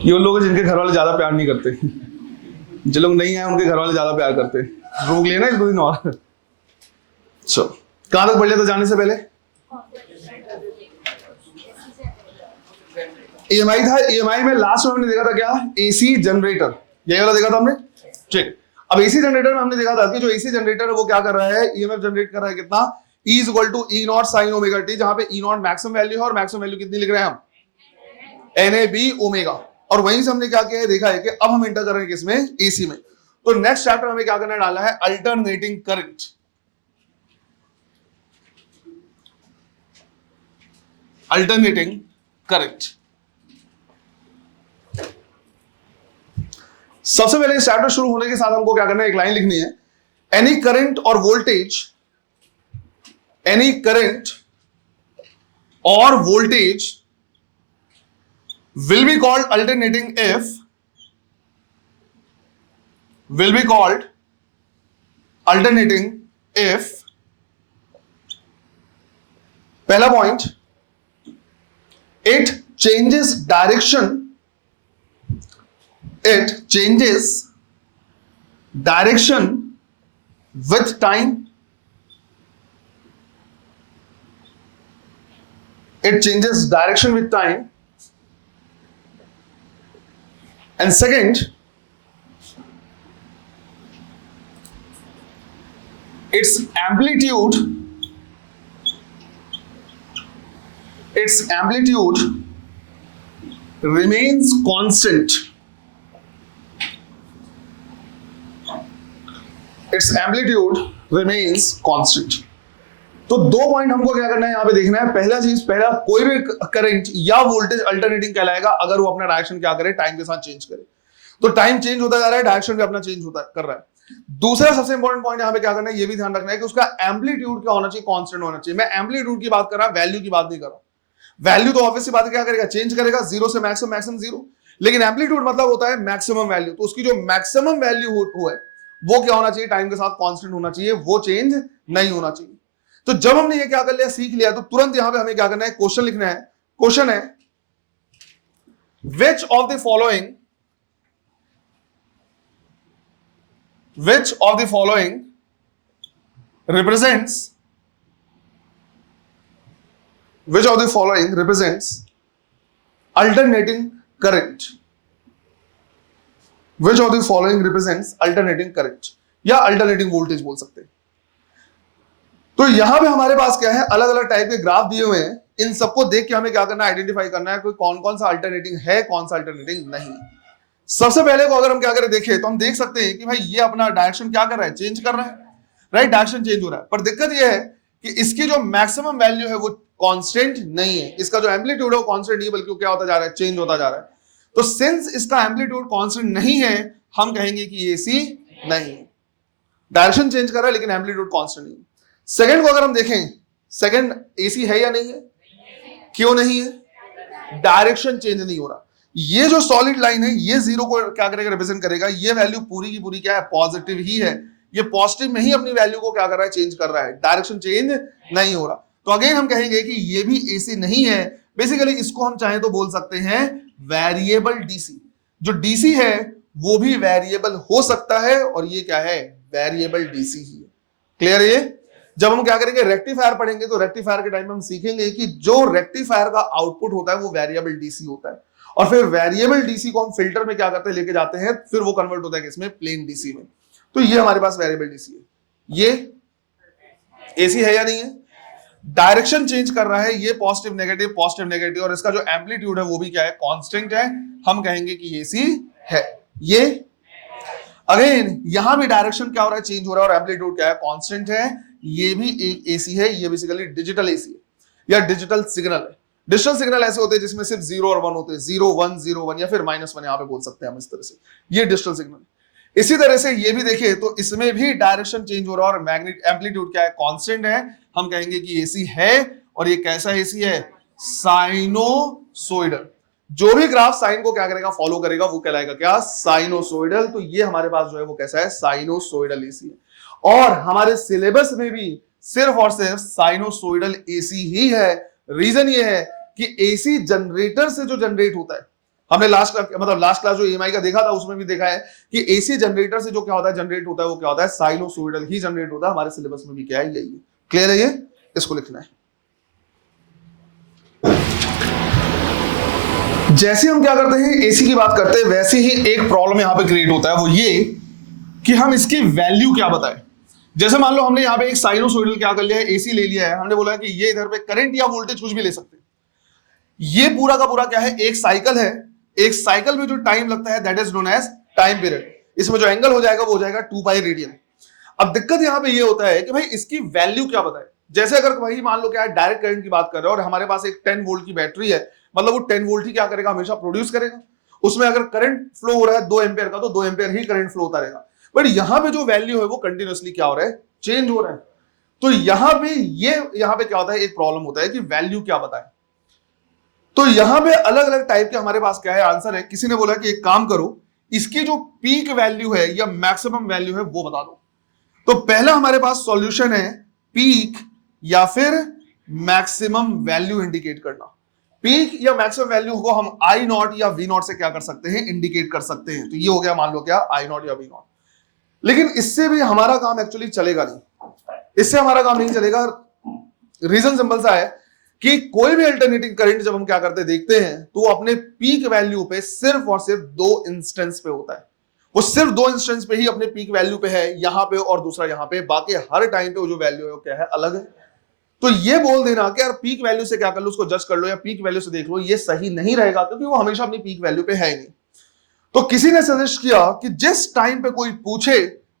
ये उन लोग हैं जिनके घर वाले ज्यादा प्यार नहीं करते, जो लोग नहीं है उनके घर वाले ज्यादा प्यार करते। रोक लिया ना एक दो दिन और। चलो कहां तक बढ़ लिया था जाने से पहले? ईएमआई था। ईएमआई में लास्ट में हमने देखा था क्या? एसी जनरेटर, यही वाला देखा था हमने। ठीक, अब एसी जनरेटर में हमने देखा था कि जो एसी जनरेटर है वो क्या कर रहा है? ईएमएफ जनरेट कर रहा है कितना? E equal to E not sine omega t, जहां पे ई नॉट मैक्सिमम वैल्यू है और मैक्सिमम वैल्यू कितनी लिख रहे हैं हम? NAB omega. और वहीं से हमने क्या किया है देखा है कि अब हम एंटर कर रहे हैं किसमें? एसी में। तो नेक्स्ट चैप्टर हमें क्या करना डाला है? Alternating current. Alternating current. सबसे पहले इस चैप्टर शुरू होने के साथ हमको क्या करना है? एक लाइन लिखनी है, एनी करंट और वोल्टेज, एनी करंट और voltage will be called alternating if, will be called alternating if, पहला point, it changes direction, it changes direction with time, it changes direction with time. And second, its amplitude remains constant. Its amplitude remains constant. तो दो point हमको क्या करना है यहाँ पे देखना है। पहला चीज, पहला, कोई भी करंट या वोल्टेज अल्टरनेटिंग कहलाएगा अगर वो अपना डायरेक्शन क्या करे? टाइम के साथ चेंज करे। तो टाइम चेंज होता जा रहा है, डायरेक्शन भी अपना चेंज होता कर रहा है। दूसरा सबसे इंपॉर्टेंट पॉइंट यहाँ पे क्या करना है, ये भी ध्यान रखना है कि उसका एम्पलीट्यूड क्या होना चाहिए? कांस्टेंट होना चाहिए। मैं एम्पलीट्यूड की बात कर रहा हूं, वैल्यू की बात नहीं कर रहा। वैल्यू तो ऑब्वियसली बात क्या करेगा? चेंज करेगा, जीरो से मैक्सिमम, मैक्सिमम जीरो। लेकिन एम्पलीट्यूड मतलब होता है मैक्सिमम वैल्यू। तो उसकी जो मैक्सिमम वैल्यू है वो क्या होना चाहिए? टाइम के साथ कांस्टेंट होना चाहिए, वो चेंज नहीं होना चाहिए। तो जब हमने ये क्या कर लिया, सीख लिया, तो तुरंत यहां पे हमें क्या करना है? क्वेश्चन लिखना है। क्वेश्चन है, which of the following represents alternating current? Which of the following represents alternating current या alternating voltage बोल सकते हैं। तो यहां पे हमारे पास क्या है? अलग अलग टाइप के ग्राफ दिए हुए हैं। इन सबको देख के हमें क्या करना है? आइडेंटिफाई करना है कोई कौन कौन सा अल्टरनेटिंग है, कौन सा अल्टरनेटिंग नहीं। सबसे पहले को अगर हम क्या करें देखें तो हम देख सकते हैं कि भाई ये अपना डायरेक्शन क्या कर रहा है? चेंज कर रहा है, राइट? डायरेक्शन चेंज हो रहा है। पर दिक्कत ये है कि इसकी जो मैक्सिमम वैल्यू है वो कांस्टेंट नहीं है। इसका जो एम्पलीट्यूड है वो कांस्टेंट नहीं, बल्कि क्या होता जा रहा है? चेंज होता जा रहा है। तो सिंस इसका एम्पलीट्यूड कांस्टेंट नहीं है, हम कहेंगे कि एसी नहीं है। डायरेक्शन चेंज कर रहा है लेकिन एम्पलीट्यूड कांस्टेंट नहीं है। सेकंड को अगर हम देखें, सेकंड एसी है या नहीं है? क्यों नहीं है? डायरेक्शन चेंज नहीं हो रहा। ये जो सॉलिड लाइन है ये जीरो को क्या करेगा? रिप्रेजेंट करेगा। ये वैल्यू पूरी की पूरी क्या है? पॉजिटिव ही है। ये पॉजिटिव में ही अपनी वैल्यू को क्या कर रहा है? चेंज कर रहा है। डायरेक्शन चेंज नहीं हो रहा। तो अगेन हम कहेंगे कि ये भी एसी नहीं है। बेसिकली इसको हम चाहें तो बोल सकते हैं वेरिएबल डीसी। जो डीसी है वो भी वेरिएबल हो सकता है, और ये क्या है? वेरिएबल डीसी ही है। क्लियर है ये? जब हम क्या करेंगे? रेक्टिफायर पढ़ेंगे तो रेक्टिफायर के टाइम में हम सीखेंगे कि जो रेक्टिफायर का आउटपुट होता है वो वेरिएबल डीसी होता है, और फिर वेरिएबल डीसी को हम फिल्टर में क्या करते हैं? लेके जाते हैं, फिर वो कन्वर्ट होता है किसमें? प्लेन डीसी में। तो ये हमारे पास वेरिएबल डीसी है। ये एसी है या नहीं है? डायरेक्शन चेंज कर रहा है, ये पॉजिटिव नेगेटिव पॉजिटिव नेगेटिव, और इसका जो एम्पलीट्यूड है वो भी क्या है? कांस्टेंट है। हम कहेंगे कि एसी है। ये अगेन यहां भी डायरेक्शन क्या हो रहा है? चेंज हो रहा है, और एम्पलीट्यूड क्या है? कांस्टेंट है। ये भी एक एसी है। ये बेसिकली डिजिटल एसी है या डिजिटल सिग्नल है। डिजिटल सिग्नल ऐसे होते हैं जिसमें सिर्फ 0 और 1 होते हैं, 0 1 0 1 या फिर -1 यहां पे बोल सकते हैं हम इस तरह से। ये डिजिटल सिग्नल। इसी तरह से ये भी देखिए तो इसमें भी डायरेक्शन चेंज हो रहा है और मैग्नेट एम्पलीट्यूड क्या है? कांस्टेंट है। हम कहेंगे कि एसी है। और ये कैसा एसी है? साइनोसोइडल। जो भी ग्राफ साइन को क्या करेगा? फॉलो करेगा, वो कहलाएगा क्या? साइनोसोइडल। तो ये हमारे पास जो है वो कैसा है? साइनोसोइडल एसी है। और हमारे सिलेबस में भी सिर्फ और सिर्फ साइनोसोइडल एसी ही है। रीजन ये है कि एसी जनरेटर से जो जनरेट होता है, हमने लास्ट क्लास जो ईएमआई का देखा था उसमें भी देखा है कि एसी जनरेटर से जो क्या होता है जनरेट होता है वो क्या होता है साइनोसॉइडल ही जनरेट होता है। हमारे सिलेबस में भी क्या है यही है। क्लियर है ये, इसको लिखना है। जैसे हम क्या करते हैं एसी की बात करते हैं वैसे ही एक प्रॉब्लम यहां पे क्रिएट होता है, वो ये कि हम इसकी वैल्यू क्या बताएं। जैसे मान लो हमने यहाँ पे एक साइनोसॉइडल क्या कर लिया है, एसी ले लिया है, हमने बोला है कि ये इधर पे करंट या वोल्टेज कुछ भी ले सकते हैं। ये पूरा का पूरा क्या है, एक साइकिल है। एक साइकिल में जो टाइम लगता है that is known as time period. इसमें जो एंगल हो जाएगा वो हो जाएगा 2 पाई रेडियन। अब दिक्कत यहां पे ये होता है कि भाई इसकी वैल्यू क्या बताए। जैसे अगर भाई मान लो क्या है डायरेक्ट करंट की बात कर रहे हो और हमारे पास एक 10 वोल्ट की बैटरी है, मतलब वो 10 वोल्ट ही क्या करेगा, हमेशा प्रोड्यूस करेगा। उसमें अगर करंट फ्लो हो रहा है 2 एम्पियर का तो 2 एम्पियर ही करंट फ्लो होता रहेगा। बट यहां पे जो वैल्यू है वो कंटिन्यूअसली क्या हो रहा है, चेंज हो रहा है। तो यहां पे क्या होता है, एक प्रॉब्लम होता है कि वैल्यू क्या बताए। तो यहां पे अलग अलग टाइप के हमारे पास क्या है आंसर है। किसी ने बोला कि एक काम करो, इसकी जो पीक वैल्यू है या मैक्सिमम वैल्यू है वो बता दो। तो पहला हमारे पास सॉल्यूशन है पीक या फिर मैक्सिमम वैल्यू इंडिकेट करना। पीक या मैक्सिमम वैल्यू को हम आई नॉट या वी नॉट से क्या कर सकते हैं, इंडिकेट कर सकते हैं। तो ये हो गया मान लो क्या आई नॉट या वी नॉट। लेकिन इससे भी हमारा काम एक्चुअली चलेगा नहीं, इससे हमारा काम नहीं चलेगा। रीजन सिंपल सा है कि कोई भी अल्टरनेटिंग करंट जब हम क्या करते देखते हैं तो अपने पीक वैल्यू पे सिर्फ और सिर्फ 2 इंस्टेंस पे होता है। वो सिर्फ 2 इंस्टेंस पे ही अपने पीक वैल्यू पे है, यहां पे और दूसरा यहां पे। बाकी हर टाइम पे वो जो वैल्यू है वो क्या है, अलग है। तो ये बोल देना कि यार पीक वैल्यू से क्या कर लो, उसको जज कर लो या पीक वैल्यू से देख लो, ये सही नहीं रहेगा क्योंकि वो हमेशा अपनी पीक वैल्यू पे है ही नहीं। तो किसी ने सजेस्ट किया कि जिस टाइम पे कोई पूछे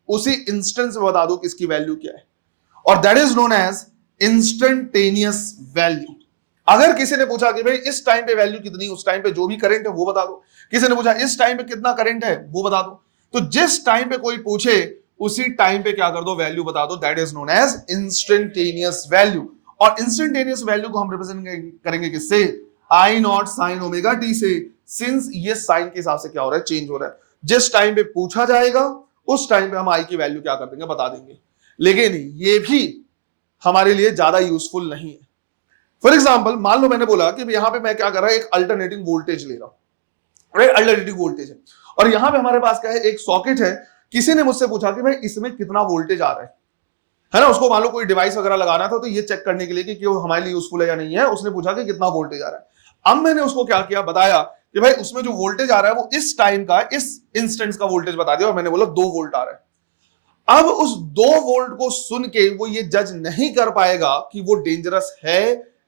उसी इंस्टेंस में बता दो कि इसकी वैल्यू क्या है, और that is known as instantaneous value. अगर किसी ने पूछा कि भाई इस टाइम पे वैल्यू कितनी, उस टाइम पे जो भी करंट है वो बता दो। किसी ने पूछा इस टाइम पे कितना करंट है वो बता दो। तो जिस टाइम पे कोई पूछे उसी टाइम पे क्या कर दो, वैल्यू बता दो। That is known as instantaneous value. और इंस्टेंटेनियस वैल्यू को हम रिप्रेजेंट करेंगे किससे, I not sine omega t से। सिंस ये साइन के हिसाब से क्या हो रहा है, चेंज हो रहा है। जिस टाइम पे पूछा जाएगा उस टाइम पे हम आई की वैल्यू क्या कर देंगे, बता देंगे। लेकिन ये भी हमारे लिए ज्यादा यूजफुल नहीं है। फॉर एग्जाम्पल मान लो मैंने बोला कि यहां पे मैं क्या कर रहा है, एक अल्टरनेटिंग वोल्टेज ले रहा हूं, अल्टरनेटिंग वोल्टेज है, और यहां पे हमारे पास क्या है, एक सॉकेट है। किसी ने मुझसे पूछा कि भाई इसमें कितना वोल्टेज आ रहा है ना। उसको मान लो कोई डिवाइस वगैरह लगाना था तो ये चेक करने के लिए कि वो हमारे लिए यूजफुल है या नहीं है। उसने पूछा कि कितना वोल्टेज आ रहा है। अब मैंने उसको क्या किया, बताया कि भाई उसमें जो वोल्टेज आ रहा है वो इस टाइम का, इस इंस्टेंस का वोल्टेज बता दिया, और मैंने बोला 2 वोल्ट आ रहा है। अब उस 2 वोल्ट को सुन के वो ये जज नहीं कर पाएगा कि वो डेंजरस है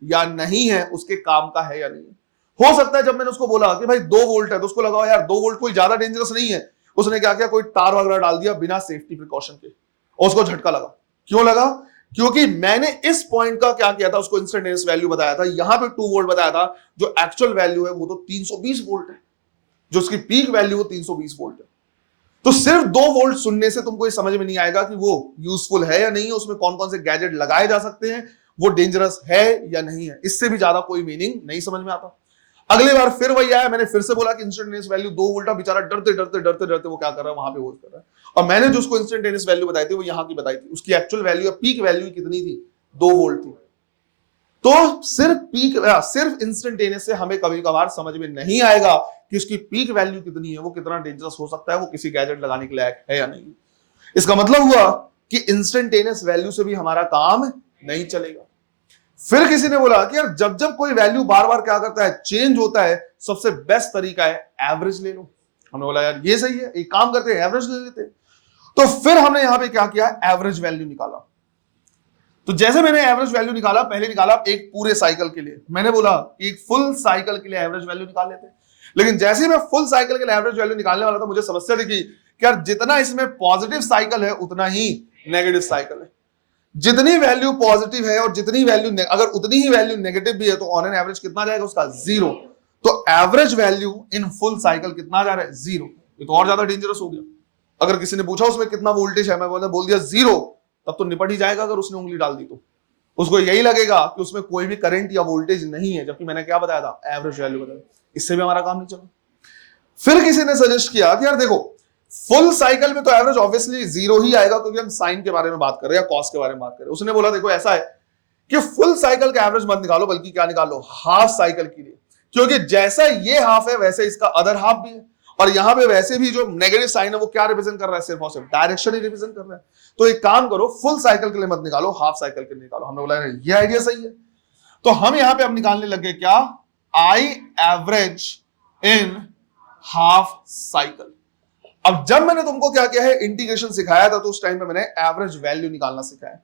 या नहीं है, उसके काम का है या नहीं है। हो सकता है जब मैंने उसको बोला कि भाई 2 वोल्ट है तो उसको लगा यार 2 वोल्ट कोई ज्यादा डेंजरस नहीं है। उसने क्या किया, कोई तार वगैरह डाल दिया बिना सेफ्टी प्रिकॉशन के, और उसको झटका लगा। क्यों लगा, क्योंकि मैंने इस पॉइंट का क्या किया था, उसको इंस्टेंटेनियस वैल्यू बताया था, यहां पे 2 वोल्ट बताया था। जो एक्चुअल वैल्यू है वो तो 320 वोल्ट है, जो उसकी पीक वैल्यू वो 320 वोल्ट है। तो सिर्फ 2 वोल्ट सुनने से तुमको ये समझ में नहीं आएगा कि वो यूजफुल है या नहीं है, उसमें कौन कौन से गैजेट लगाए जा सकते हैं, वो डेंजरस है या नहीं है। इससे भी ज्यादा कोई मीनिंग नहीं समझ में आता। अगली बार फिर वही आया, मैंने फिर से बोला कि इंस्टेंटेनियस वैल्यू 2 वोल्ट। बेचारा डरते डरते डरते डरते वो क्या कर रहा है, वहां पे होल्ड कर रहा है। और मैंने जो उसको इंस्टेंटेनियस वैल्यू बताई थी वो यहां की बताई थी, उसकी एक्चुअल वैल्यू या पीक वैल्यू कितनी थी, 2 वोल्ट थी। तो सिर्फ इंस्टेंटेनियस से हमें कभी कभार समझ में नहीं आएगा कि उसकी पीक वैल्यू कितनी है, वो कितना डेंजरस हो सकता है, वो किसी गैजेट लगाने के लायक है या नहीं। इसका मतलब हुआ कि इंस्टेंटेनियस वैल्यू से भी हमारा काम नहीं चलेगा। फिर किसी ने बोला कि यार जब जब कोई वैल्यू बार बार क्या करता है, चेंज होता है, सबसे बेस्ट तरीका है एवरेज ले लो। हमने बोला यार ये सही है, एक काम करते हैं एवरेज ले लेते हैं। तो फिर हमने यहां पे क्या किया, एवरेज वैल्यू निकाला। तो जैसे मैंने एवरेज वैल्यू निकाला, पहले निकाला एक पूरे साइकिल के लिए। मैंने बोला एक फुल साइकिल के लिए एवरेज वैल्यू निकाल लेते हैं। लेकिन जैसे ही मैं फुल साइकिल के लिए एवरेज वैल्यू निकालने वाला था, मुझे समस्या दिखी कि यार जितना इसमें पॉजिटिव साइकिल है उतना ही नेगेटिव साइकिल है। जितनी वैल्यू पॉजिटिव है और जितनी वैल्यू अगर उतनी ही वैल्यू नेगेटिव भी है तो ऑन एन एवरेज कितना जाएगा उसका, 0। तो average value in full cycle कितना जा रहा है, 0। ये तो और ज्यादा डेंजरस हो गया। अगर किसी ने पूछा उसमें कितना वोल्टेज है, मैं बोल दिया 0, तब तो निपट ही जाएगा। अगर उसने उंगली डाल दी तो उसको यही लगेगा कि उसमें कोई भी करंट या वोल्टेज नहीं है, जबकि मैंने क्या बताया था, एवरेज वैल्यू बताया। इससे भी हमारा काम नहीं चला। फिर किसी ने सजेस्ट किया कि यार देखो फुल साइकिल में तो एवरेज ऑब्वियसली 0 ही आएगा, क्योंकि हम साइन के बारे में बात कर रहे हैं या कॉस के बारे में बात कर रहे हैं। उसने बोला देखो ऐसा है कि फुल साइकिल का एवरेज मत निकालो, बल्कि क्या निकालो, हाफ साइकिल के लिए। क्योंकि जैसा ये हाफ है वैसे इसका अदर हाफ भी है, और यहां पे वैसे भी जो नेगेटिव साइन है वो क्या रिप्रेजेंट कर रहा है, सिर्फ और सिर्फ डायरेक्शन ही रिप्रेजेंट कर रहा है। तो एक काम करो, फुल साइकिल के लिए मत निकालो, हाफ साइकिल के लिए निकालो। हमने बोला ये आइडिया सही है। तो हम यहां पे अब निकालने लग गए क्या, I average in half cycle. अब जब मैंने तुमको क्या किया है, इंटीग्रेशन सिखाया था, तो उस टाइम पे मैंने एवरेज वैल्यू निकालना सिखाया।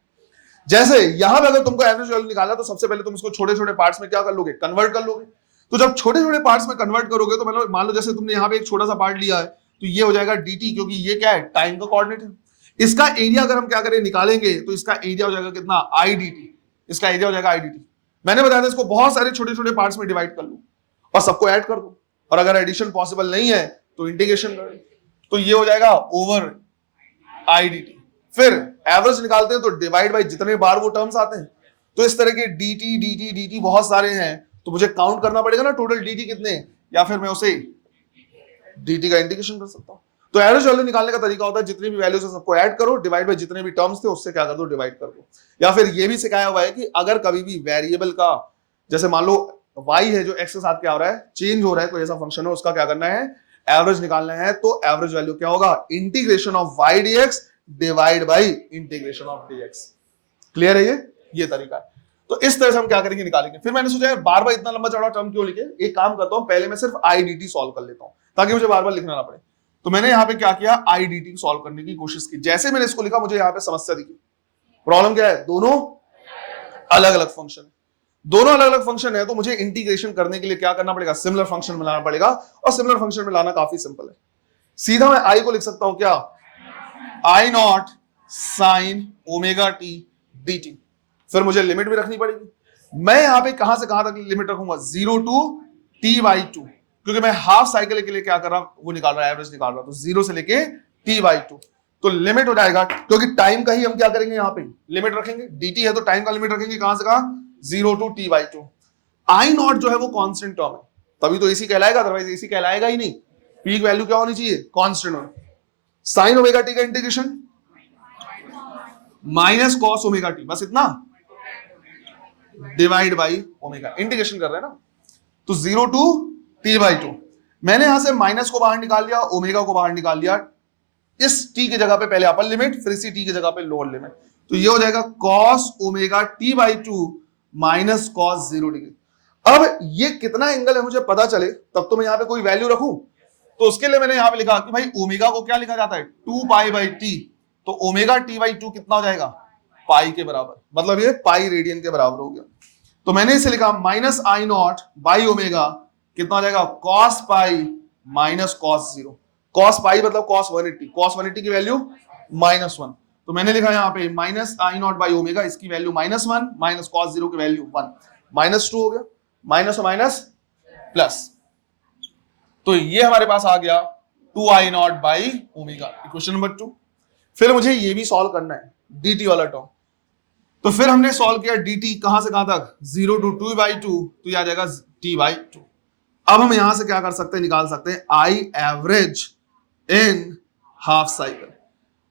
जैसे यहां पे अगर तुमको एवरेज वैल्यू निकालना, तो सबसे पहले तुम इसको छोटे छोटे पार्ट्स में क्या कर लोगे, कन्वर्ट कर लोगे। तो जब छोटे छोटे पार्ट्स में कन्वर्ट करोगे, तो मान लो जैसे तुमने यहाँ पे एक छोटा सा पार्ट लिया है, तो ये हो जाएगा dt, क्योंकि ये क्या है, टाइम का कोऑर्डिनेट है। इसका एरिया अगर हम क्या करें, निकालेंगे, तो इसका एरिया हो जाएगा कितना, आई dt। इसका एरिया हो जाएगा आई dt। मैंने बताया था इसको बहुत सारे छोटे छोटे पार्ट्स में डिवाइड कर लो और सबको ऐड कर दो, और अगर एडिशन पॉसिबल नहीं है तो इंटीग्रेशन कर दो, तो ये हो जाएगा ओवर आई dt। फिर एवरेज निकालते हैं तो डिवाइड बाई जितने बार वो टर्म्स आते हैं, तो इस तरह के dt dt dt बहुत सारे हैं, तो मुझे काउंट करना पड़ेगा ना टोटल dt कितने, या फिर मैं उसे dt का इंटीग्रेशन कर सकता हूं। तो एवरेज वैल्यू निकालने का तरीका होता है, जितनी भी वैल्यूज है सबको ऐड करो, डिवाइड बाय जितने भी टर्म्स थे उससे क्या कर दो, डिवाइड कर दो। या फिर ये भी सिखाया हुआ है कि अगर कभी भी वेरिएबल का, जैसे मान लो y है जो x के साथ क्या हो रहा है, चेंज हो रहा है, कोई ऐसा फंक्शन है, उसका क्या करना है, एवरेज निकालना है, तो एवरेज वैल्यू क्या होगा, integration of y dx divide by integration of dx। Clear है ये तरीका है। तो इस तरह से हम क्या करेंगे, निकालेंगे। फिर मैंने सोचा यार बार बार इतना लंबा चौड़ा टर्म क्यों लिखे, एक काम करता हूं, पहले मैं सिर्फ आई डी टी सॉल्व कर लेता हूं ताकि मुझे बार बार लिखना ना पड़े। तो मैंने यहाँ पे क्या किया, आई डी टी सॉल्व करने की कोशिश की। जैसे मैंने इसको लिखा, मुझे यहाँ पे समस्या दिखी। प्रॉब्लम क्या है, दोनों अलग अलग फंक्शन है, दोनों अलग अलग फंक्शन है, तो मुझे इंटीग्रेशन करने के लिए क्या करना पड़ेगा, सिमिलर फंक्शन में लाना पड़ेगा। और सिमिलर फंक्शन में लाना काफी सिंपल है, सीधा मैं आई को लिख सकता हूं क्या, I not sine omega t d t. फिर मुझे लिमिट भी रखनी पड़ेगी। मैं यहां पे कहां से कहां तक लिमिट रखूंगा, 0 टू t बाई 2, क्योंकि मैं हाफ साइकिल के लिए क्या कर रहा हूं, वो निकाल रहा है, एवरेज निकाल रहा हूं, तो 0 से लेके t बाई 2। तो लिमिट हो जाएगा, क्योंकि टाइम का ही हम क्या करेंगे, यहां पे लिमिट रखेंगे, dt है तो टाइम का लिमिट रखेंगे, कहां से कहां, 0 to t by 2। I not जो है वो कांस्टेंट टर्म है, तभी तो इसी कहलाएगा, अदरवाइज इसी कहलाएगा ही नहीं। पीक वैल्यू क्या होनी चाहिए, कांस्टेंट हो। साइन ओमेगा टी का integration minus cos omega T, बस इतना, डिवाइड बाई ओमेगा, इंटीग्रेशन कर रहे हैं ना, तो 0 टू t बाई 2। मैंने यहां से माइनस को बाहर निकाल लिया, ओमेगा को बाहर निकाल लिया। इस t की जगह पे पहले अपर लिमिट, फिर इसी t की जगह पे लोअर लिमिट, तो ये हो जाएगा cos omega t by 2 minus cos 0 degree. अब ये कितना एंगल है मुझे पता चले, तब तो मैं यहां पे कोई वैल्यू रखूं। तो उसके लिए मैंने यहां पे लिखा कि भाई ओमेगा को क्या लिखा जाता है, 2 पाई बाई टी, तो ओमेगा t बाई 2 कितना हो जाएगा, पाई के बराबर, मतलब ये पाई रेडियन के बराबर हो गया। तो मैंने इसे लिखा minus I naught by omega, कितना हो जाएगा, cos pi minus cos 0। cos पाई मतलब cos 180, cos 180 की वैल्यू -1, तो मैंने लिखा यहाँ पे minus I naught by omega, इसकी वैल्यू -1, माइनस cos 0 की वैल्यू 1, -2 हो गया, माइनस और माइनस प्लस, तो ये हमारे पास आ गया 2 I naught by omega, equation number 2। फिर मुझे ये भी सॉल्व करना है, dt वाला टर्म। तो फिर हमने सॉल्व किया dt कहां से कहां तक, 0 टू 2 बाई 2, तो ये आ जाएगा t बाई 2। अब हम यहां से क्या कर सकते हैं, निकाल सकते हैं I average in half cycle.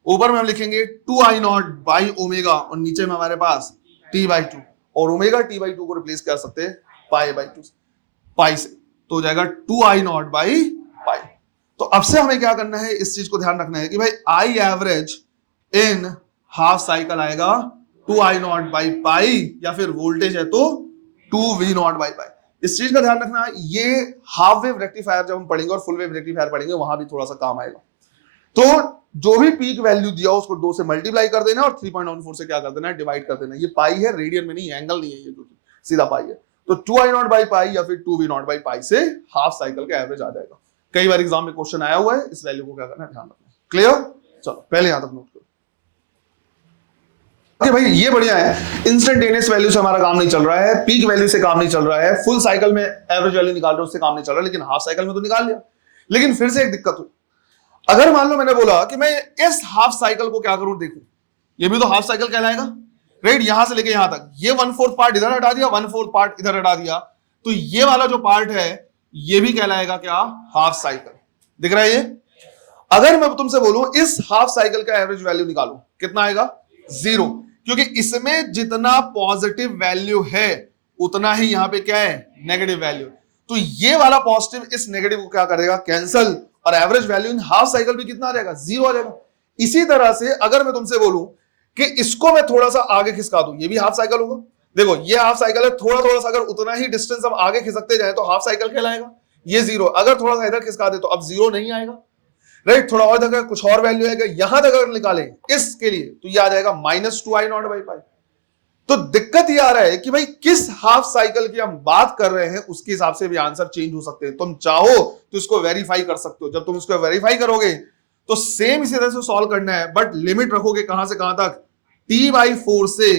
ऊपर में हम लिखेंगे 2 आई नॉट बाई ओमेगा, और नीचे में हमारे पास t बाई 2, और ओमेगा t बाई 2 को रिप्लेस कर सकते हैं पाई बाई 2 पाई से, तो हो जाएगा 2 आई नॉट बाई पाई। तो अब से हमें क्या करना है, इस चीज को ध्यान रखना है कि भाई I average in half cycle आएगा 2 आई नॉट बाई पाई, या फिर वोल्टेज है तो 2 वी नॉट बाई पाई। इस चीज का ध्यान रखना है। ये हाफ वेव रेक्टिफायर जब हम पढ़ेंगे और फुल वेव रेक्टिफायर पढ़ेंगे, वहां भी थोड़ा सा काम आएगा। तो जो भी पीक वैल्यू दिया उसको 2 से मल्टीप्लाई कर देना, और 3.14 से क्या कर देना है, डिवाइड कर देना। ये पाई है, रेडियन में नहीं, एंगल नहीं है ये, जो सीधा पाई है। तो 2 आई नॉट बाई पाई या फिर 2 वी नॉट बाई पाई से हाफ साइकिल का एवरेज आ जाएगा। कई बार एग्जाम में क्वेश्चन आया हुआ है, इस वैल्यू को क्या करना है, ध्यान रखना। क्लियर, चलो पहले यहां तक नोट करो। ओके भाई, ये बढ़िया है, इंस्टेंटेनियस वैल्यू से हमारा काम नहीं चल रहा है, पीक वैल्यू से काम नहीं चल रहा है, फुल साइकिल में एवरेज वैल्यू निकाल रहे हो उससे काम नहीं चल रहा है, लेकिन हाफ साइकिल में तो निकाल लिया। लेकिन फिर से एक दिक्कत हुई, अगर मान लो मैंने बोला कि मैं इस हाफ साइकिल को क्या करूं, देखूं, ये भी तो हाफ साइकिल कहलाएगा, राइट। यहां से लेके यहां तक, ये 1/4 पार्ट इधर हटा दिया, 1/4 पार्ट इधर हटा दिया, तो ये वाला जो पार्ट है ये भी कहलाएगा क्या, हाफ साइकिल। दिख रहा है ये। अगर मैं तुमसे बोलूं इस हाफ साइकिल का एवरेज वैल्यू निकालो, कितना आएगा, 0, क्योंकि इसमें जितना पॉजिटिव वैल्यू है उतना ही यहां पे क्या है, नेगेटिव वैल्यू। तो ये वाला पॉजिटिव इस नेगेटिव को क्या करेगा, कैंसल, और average value in half cycle भी कितना आ जाएगा, 0 आ जाएगा। इसी तरह से अगर मैं तुमसे बोलूं कि इसको मैं थोड़ा सा आगे खिसका दूं, ये भी हाफ साइकिल होगा। देखो ये हाफ साइकिल है, थोड़ा थोड़ा सा अगर उतना ही डिस्टेंस हम आगे खिसकते जाए तो हाफ साइकिल कहलाएगा। ये 0, अगर थोड़ा सा इधर खिसका दे तो अब 0 नहीं आएगा, राइट। थोड़ा और जगह कुछ और वैल्यू आएगा, यहां तक अगर निकालें इसके लिए तो ये आ जाएगा -2i0/π। तो दिक्कत ये आ रहा है कि भाई किस हाफ साइकिल की हम बात कर रहे हैं उसके हिसाब से भी आंसर चेंज हो सकते हैं। तुम चाहो तो इसको वेरीफाई कर सकते हो, जब तुम इसको वेरीफाई करोगे तो सेम इसी तरह से सॉल्व करना है, बट लिमिट रखोगे कहां से कहां तक, t/4 से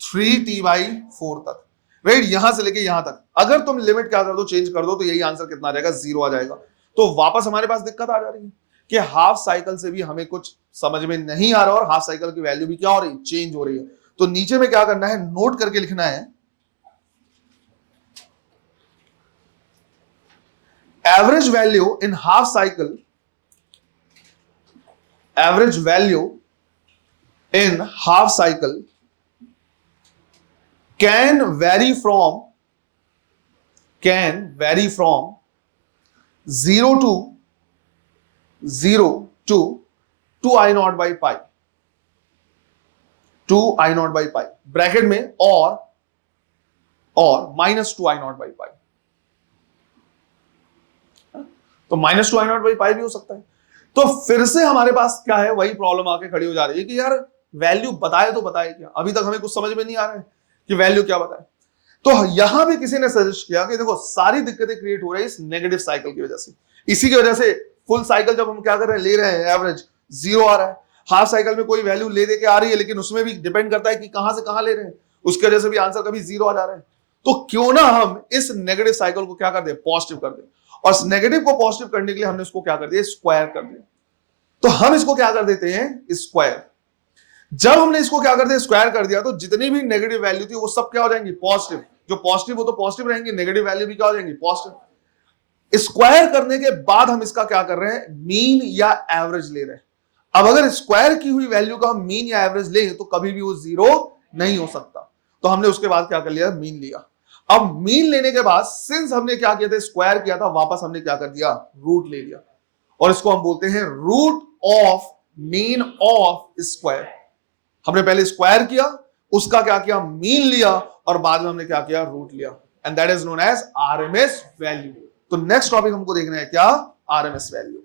3t/4 तक, राइट, यहां से लेके यहां तक। अगर तुम लिमिट क्या कर दो, चेंज कर दो, तो यही आंसर कितना आ जाएगा, 0 आ जाएगा। तो वापस हमारे पास दिक्कत आ जा रही है कि हाफ साइकिल से भी हमें कुछ समझ में नहीं आ रहा और हाफ साइकिल की वैल्यू भी क्या हो रही है, चेंज हो रही है। तो नीचे में क्या करना है, नोट करके लिखना है, average value in half cycle, average value in half cycle can vary from 0 to 2i0/π, 2i0/π bracket में, और -2i0/π, तो -2i0/π भी हो सकता है। तो फिर से हमारे पास क्या है, वही प्रॉब्लम आके खड़ी हो जा रही है कि यार वैल्यू बताए तो बताए क्या, अभी तक हमें कुछ समझ में नहीं आ रहा है कि वैल्यू क्या बताए। तो यहां भी किसी ने सजेस्ट किया कि देखो सारी दिक्कतें क्रिएट हो रही है इस नेगेटिव साइकिल की वजह से। इसी की वजह से फुल साइकिल जब हम क्या कर रहे हैं, ले रहे हैं, एवरेज 0 आ रहा है। हाफ साइकिल में कोई वैल्यू ले दे के आ रही है, लेकिन उसमें भी डिपेंड करता है कि कहां से कहां ले रहे हैं, उसकी वजह से भी आंसर कभी 0 आ जा रहा है। तो क्यों ना हम इस नेगेटिव साइकिल को क्या कर दे, पॉजिटिव कर दे, और नेगेटिव को पॉजिटिव करने के लिए हमने उसको क्या कर दिया, स्क्वायर कर दिया। तो हम इसको क्या कर देते हैं, स्क्वायर। जब हमने इसको क्या कर दिया, स्क्वायर कर दिया, तो जितनी भी नेगेटिव वैल्यू थी वो सब क्या हो जाएंगी, पॉजिटिव। जो पॉजिटिव वो तो पॉजिटिव रहेंगे, नेगेटिव वैल्यू भी क्या हो जाएंगी, पॉजिटिव। स्क्वायर करने के बाद हम इसका क्या कर रहे हैं, मीन या एवरेज ले रहे हैं। अब अगर स्क्वायर की हुई वैल्यू का हम मीन या एवरेज लें तो कभी भी वो 0 नहीं हो सकता। तो हमने उसके बाद क्या कर लिया, मीन लिया। अब मीन लेने के बाद सिंस हमने क्या किया था, स्क्वायर किया था, वापस हमने क्या कर दिया, रूट ले लिया, और इसको हम बोलते हैं root of mean of square. हमने पहले स्क्वायर किया, उसका क्या किया, मीन लिया, और बाद में हमने क्या किया, रूट लिया, and that is known as RMS value. तो नेक्स्ट टॉपिक हमको देखना है क्या, आरएमएस वैल्यू।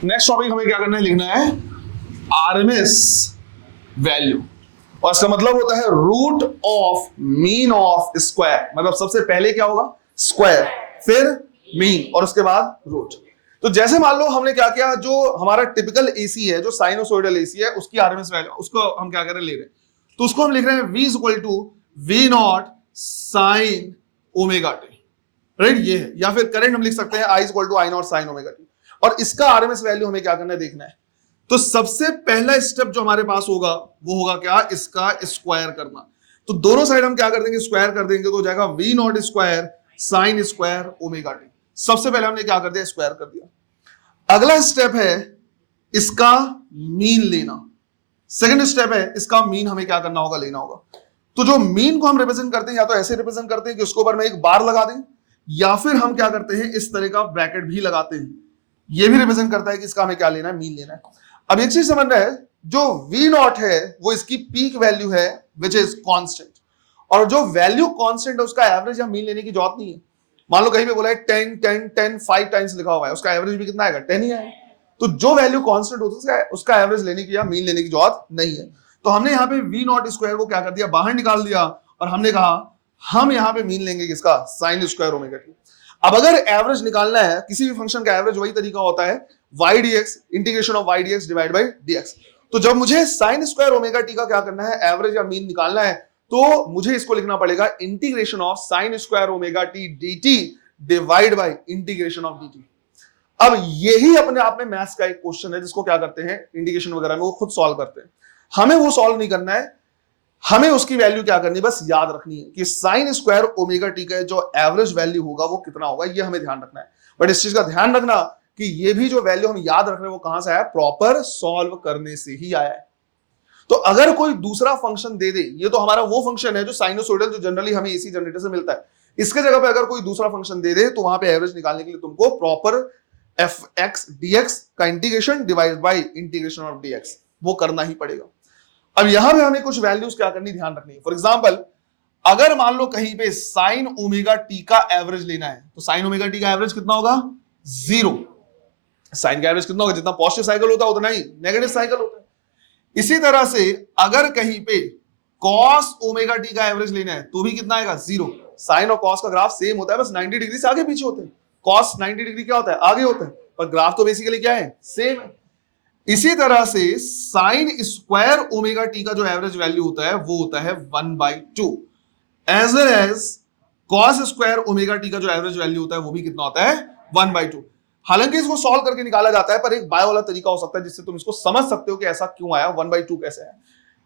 नेक्स्ट टॉपिक हमें क्या करना है, लिखना है आरएमएस वैल्यू, और इसका मतलब होता है root of mean of square. मतलब सबसे पहले क्या होगा, स्क्वायर, फिर मीन, और उसके बाद रूट। तो जैसे मान लो हमने क्या किया, जो हमारा टिपिकल एसी है, जो साइनोसॉइडल एसी है, उसकी आरएमएस वैल्यू, उसको हम क्या कर रहे हैं, ले रहे हैं। तो उसको हम लिख रहे हैं v = v0 sin ω t, right, ये है। या फिर करंट हम लिख सकते हैं I = I0 sin ω t, और इसका आरएमएस वैल्यू हमें क्या करना है, देखना है। तो सबसे पहला स्टेप जो हमारे पास होगा वो होगा क्या, इसका स्क्वायर करना। तो दोनों साइड हम क्या कर देंगे, स्क्वायर कर देंगे, तो हो जाएगा v0 square sin square ω t। सबसे पहले हमने क्या कर दिया, स्क्वायर कर दिया। अगला स्टेप है इसका मीन लेना। सेकंड स्टेप है इसका मीन हमें क्या करना होगा, लेना होगा। तो जो मीन को हम रिप्रेजेंट करते हैं, या तो ऐसे रिप्रेजेंट करते हैं कि उसके ऊपर में एक बार लगा दें, या फिर हम क्या करते हैं, इस तरह का ब्रैकेट भी लगाते हैं। ये भी रिप्रेजेंट करता है कि इसका हमें क्या लेना है, मीन लेना है। अब एक चीज समझना है, जो v0 है वो इसकी पीक वैल्यू है विच इज कांस्टेंट, और जो वैल्यू कांस्टेंट है उसका एवरेज या मीन लेने की जरूरत नहीं है। मान लो कहीं पे बोला है 10 10 10 5 टाइम्स लिखा हुआ है, उसका एवरेज भी कितना आएगा, 10 ही आएगा। तो जो वैल्यू कांस्टेंट होता है उसका एवरेज लेने की या मीन लेने की जरूरत नहीं है। तो हमने यहाँ पे v0 स्क्वायर को क्या कर दिया, बाहर निकाल दिया, और हमने कहा हम यहाँ पे मीन लेंगे किसका, साइन स्क्वायर ओमेगा टी। अब अगर एवरेज निकालना है किसी भी फंक्शन का एवरेज, वही तरीका होता है y dx integration of y dx divide by dx। तो जब मुझे साइन स्क्वायर ओमेगा टी का क्या करना है, एवरेज या मीन निकालना है, तो मुझे इसको लिखना पड़ेगा integration of sine square omega T dt divide by integration of dt। अब यही अपने आप में मैथ्स का एक क्वेश्चन है जिसको क्या करते हैं इंटीग्रेशन वगैरह में वो खुद सॉल्व करते हैं। हमें वो सॉल्व नहीं करना है, हमें उसकी वैल्यू क्या करनी है, बस याद रखनी है कि साइन स्क्वायर ओमेगा टी का जो एवरेज वैल्यू होगा वो कितना होगा, ये हमें ध्यान रखना है। बट इस चीज का ध्यान रखना कि ये भी जो वैल्यू हम याद रख रहे हैं वो कहां से आया, प्रॉपर सॉल्व करने से ही आया है। तो अगर कोई दूसरा फंक्शन दे दे, ये तो हमारा वो फंक्शन है जो साइनोसॉइडल जो जनरली हमें एसी जनरेटर से मिलता है, इसके जगह पे अगर कोई दूसरा फंक्शन दे दे तो वहां पे एवरेज निकालने के लिए तुमको प्रॉपर एफ एक्स डीएक्स का integration divide by integration of dx वो करना ही पड़ेगा। अब यहां पे हमें कुछ वैल्यूज क्या करनी ध्यान रखनी है। फॉर एग्जांपल अगर मान लो कहीं पे साइन ओमेगा टी का एवरेज लेना है तो साइन ओमेगा टी का एवरेज कितना होगा, 0। साइन का एवरेज कितना होगा, जितना पॉजिटिव साइकिल होता है उतना ही नेगेटिव साइकिल होता है। इसी तरह से अगर कहीं पे कॉस ओमेगा टी का एवरेज लेना है तो भी कितना आएगा, 0। साइन और कॉस का ग्राफ सेम होता है, बस 90 डिग्री से आगे पीछे होते हैं। कॉस 90 डिग्री क्या होता है, आगे होता है, पर ग्राफ तो बेसिकली क्या है, सेम है। इसी तरह से साइन स्क्वायर ओमेगा टी का जो एवरेज वैल्यू होता है वो होता है 1/2, as well as cos square omega t का जो एवरेज वैल्यू होता है वो भी कितना होता है, 1/2। हालांकि इसको सॉल्व करके निकाला जाता है, पर एक बाय वाला तरीका हो सकता है जिससे तुम इसको समझ सकते हो कि ऐसा क्यों आया, 1/2 कैसे आया।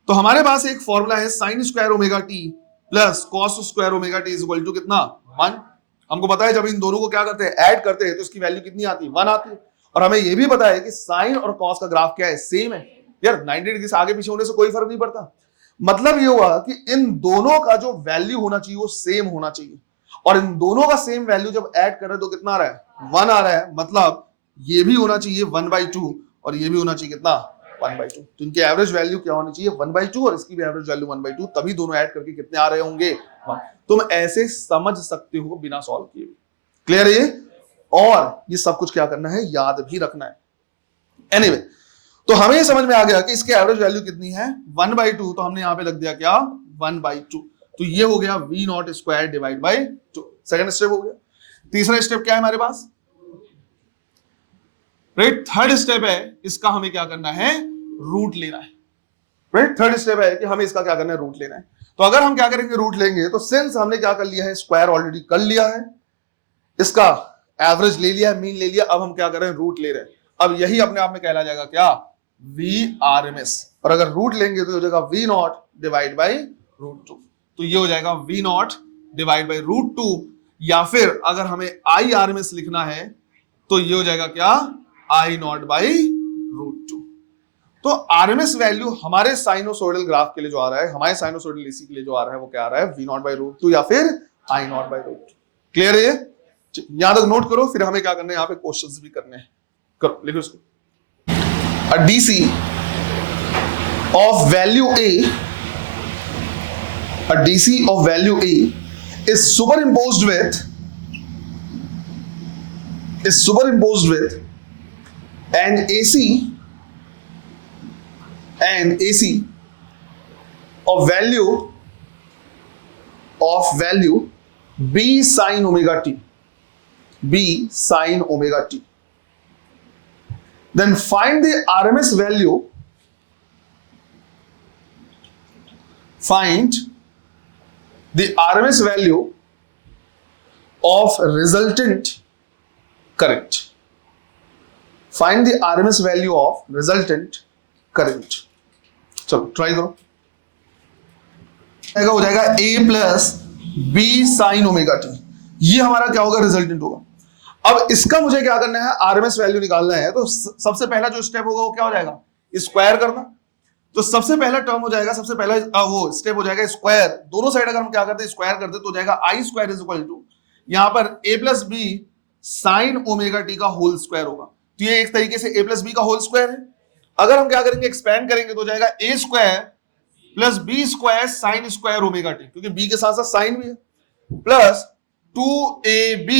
तो हमारे पास एक फॉर्मूला है sine square omega t plus cos square omega t is equal to कितना, 1। हमको पता है जब इन दोनों को क्या करते हैं, ऐड करते हैं तो इसकी वैल्यू कितनी आती है, 1 आती है। और हमें यह भी पता है कि साइन और कॉस का ग्राफ क्या है, सेम है यार, 90 डिग्री से आगे पीछे होने से कोई फर्क नहीं पड़ता। मतलब ये हुआ कि इन दोनों का जो वैल्यू होना चाहिए वो सेम होना चाहिए, और इन दोनों का सेम वैल्यू जब ऐड कर रहे हैं तो कितना आ रहा है, 1 आ रहा है। मतलब ये भी होना चाहिए 1/2 और ये भी होना चाहिए कितना, 1/2। तो इनके एवरेज वैल्यू क्या होनी चाहिए, 1/2, और इसकी भी एवरेज वैल्यू 1/2, तभी दोनों ऐड करके कितने आ रहे होंगे, 1। तुम ऐसे समझ सकते हो बिना सॉल्व किए। क्लियर है ये? और ये सब कुछ क्या करना है, याद भी रखना है। एनीवे, तो हमें ये समझ में आ गया कि इसके एवरेज वैल्यू कितनी है, 1/2। तो हमने यहां पे लग दिया क्या, 1/2। तो ये हो गया v not square divide by 2। Second step हो गया। तीसरा स्टेप क्या है हमारे पास, राइट, थर्ड स्टेप है, इसका हमें क्या करना है, रूट लेना है। राइट, थर्ड स्टेप है कि हमें इसका क्या करना है, रूट लेना है। तो अगर हम क्या करेंगे, रूट लेंगे, तो सिंस हमने क्या कर लिया है, स्क्वायर ऑलरेडी कर लिया है, इसका एवरेज ले लिया है, मीन ले लिया, अब हम क्या कर रहे हैं, रूट ले रहे हैं। अब यही अपने आप में कहला जाएगा क्या, VRMS। और अगर रूट लेंगे तो हो जाएगा v नॉट डिवाइड बाई √2। तो ये हो जाएगा v नॉट डिवाइड बाई √2, या फिर अगर हमें IRMS लिखना है तो ये हो जाएगा क्या, I नॉट बाई √2। तो आरएमएस वैल्यू हमारे साइनोसोइडल ग्राफ के लिए जो आ रहा है, हमारे साइनोसोइडल एसी के लिए जो आ रहा है, वो क्या आ रहा है, v नॉट बाई √2 या फिर I नॉट बाई √2। क्लियर है ये? यहां तक नोट करो, फिर हमें क्या करना है, यहाँ पे क्वेश्चंस भी करने हैं। करो, लिखो इसको। A DC of value A, a DC of value A is superimposed with an AC of value B sin omega t, B sin omega t. Then find the RMS value, find the RMS value of resultant current. Find the RMS value of resultant current. चलो try करो। हो जाएगा A plus B sign omega T, ये हमारा क्या होगा, resultant होगा। अब इसका मुझे क्या करना है, आरएमएस वैल्यू निकालना है। तो सबसे पहला जो स्टेप होगा वो क्या हो जाएगा, स्क्वायर करना। तो सबसे पहला टर्म हो जाएगा, सबसे पहला वो स्टेप हो जाएगा स्क्वायर। दोनों साइड अगर हम क्या करते हैं, स्क्वायर करते तो हो जाएगा I square is equal to, यहां पर A plus b sine omega t का होल स्क्वायर होगा। तो ये एक तरीके से A प्लस बी का होल स्क्वायर है। अगर हम क्या करेंगे, एक्सपेंड करेंगे तो हो जाएगा A square plus b square sine square omega t, क्योंकि बी के साथ साथ साइन भी है, plus 2AB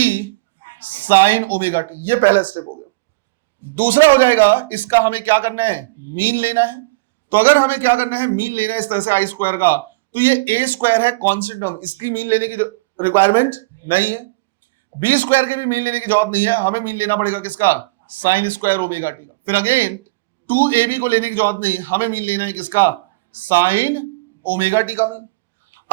sign omega T. ये पहला स्टेप हो गया। दूसरा हो जाएगा, इसका हमें क्या करना है, मीन लेना है। तो अगर हमें क्या करना है, मीन लेना है इस तरह से आई स्क्वायर का, तो ये A स्क्वायर है कांस्टेंट टर्म, इसकी मीन लेने की रिक्वायरमेंट नहीं है। बी स्क्वायर के भी मीन लेने की जरूरत नहीं है, हमें मीन लेना पड़ेगा किसका, साइन स्क्वायर ओमेगा टी का। फिर अगेन 2AB को लेने की जरूरत नहीं है, हमें मीन लेना है किसका, साइन ओमेगा टी का मीन।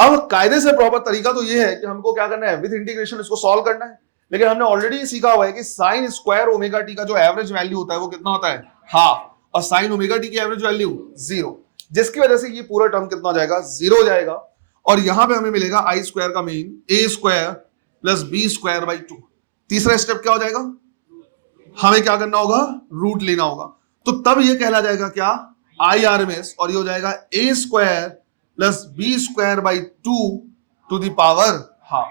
अब कायदे से प्रॉपर तरीका तो ये है कि हमको क्या करना है, विद इंटीग्रेशन इसको सॉल्व करना है। लेकिन हमने ऑलरेडी सीखा हुआ है कि साइन स्क्वायर ओमेगा टी का जो एवरेज वैल्यू होता है वो कितना होता है, हाफ, और साइन ओमेगा टी की एवरेज वैल्यू 0, जिसकी वजह से ये पूरा टर्म कितना हो जाएगा, 0 हो जाएगा। और यहां पे हमें मिलेगा आई स्क्वायर का mean a square plus b square by 2। तीसरा स्टेप क्या हो जाएगा, हमें क्या करना होगा, रूट लेना होगा। तो तब ये कहला जाएगा क्या, आई आर एम एस, और ये हो जाएगा a square plus b square by 2 to the power half.